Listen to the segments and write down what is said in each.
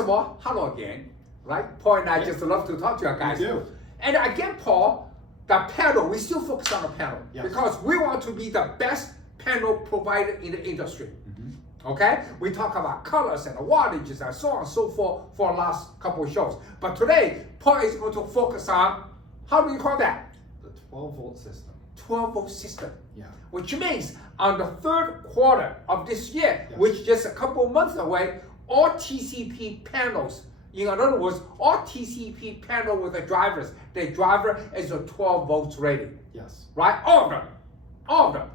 of all, hello again, right? Paul and I just love to talk to you guys. We do. And again, Paul, the panel, we still focus on the panel Yes. because we want to be the best panel provider in the industry. Okay? We talk about colors and wattages and so on and so forth for the last couple of shows. But today, Paul is going to focus on, how do you call that? The 12-volt system. 12-volt system. Yeah. Which means on the third quarter of this year, Yes. which is just a couple of months away, all TCP panels, in other words, all TCP panel with the drivers, the driver is a 12 volts rating, Yes. right? All of them, all of them.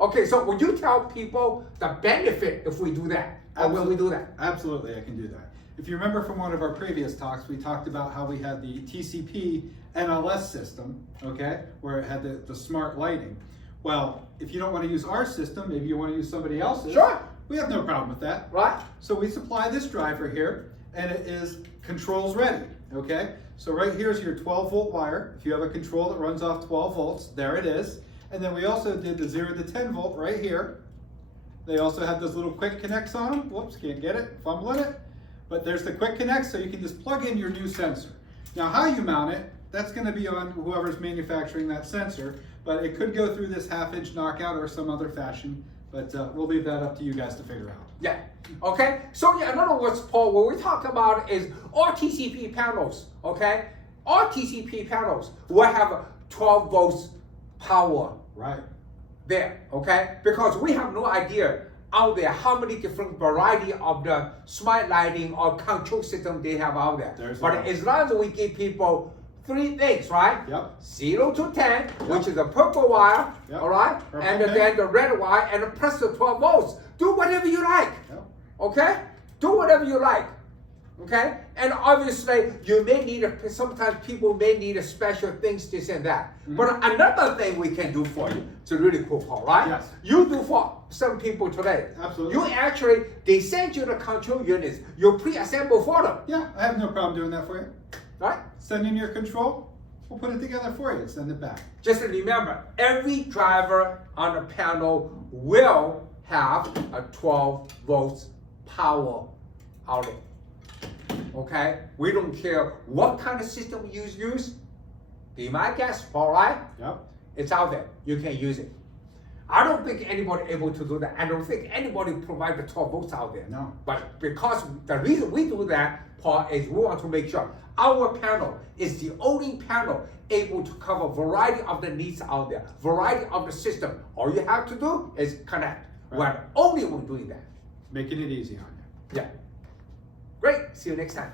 Okay, so would you tell people the benefit if we do that, or will we do that? Absolutely, I can do that. If you remember from one of our previous talks, we talked about how we had the TCP NLS system, okay, where it had the smart lighting. Well, if you don't want to use our system, maybe you want to use somebody else's. Sure. We have no problem with that. Right? So we supply this driver here, and it is controls ready, okay? So right here is your 12-volt wire. If you have a control that runs off 12 volts, there it is. And then we also did the 0 to 10 volt right here. They also have those little quick connects on them. Whoops, can't get it, fumbling it. But there's the quick connect, so you can just plug in your new sensor. Now how you mount it, that's gonna be on whoever's manufacturing that sensor, but it could go through this 1/2-inch knockout or some other fashion, but we'll leave that up to you guys to figure out. Yeah. Okay. So yeah, in other words, Paul, what we talk about is all TCP panels. Okay. All TCP panels will have a 12 volts power Right. there. Okay. Because we have no idea out there how many different variety of the smart lighting or control system they have out there. There's a But lot. as long as we give people three things, right? Yep. 0 to 10, which is the purple wire, Yep. all right? Purple And pin. then the red wire, and plus the 12 volts. Do whatever you like. Yep. Okay? Do whatever you like. Okay? And obviously, you may need, sometimes people may need a special things, this and that. But another thing we can do for you, it's a really cool, Paul, right? Yes. You do for some people today. Absolutely. You actually, they send you the control units. You pre-assemble for them, Yeah, I have no problem doing that for you. right? Send in your control, we'll put it together for you and send it back. Just remember, every driver on the panel will have a 12 volts power outlet. Okay? We don't care what kind of system you use. Be my guest, all right? Yep. It's out there. You can use it. I don't think anybody able to do that. I don't think anybody provide the 12 volts out there. No. But because the reason we do that, Paul, is we want to make sure our panel is the only panel able to cover a variety of the needs out there, variety of the system. All you have to do is connect. Right. We're the only one doing that. Making it easy on you. Yeah. Great. See you next time.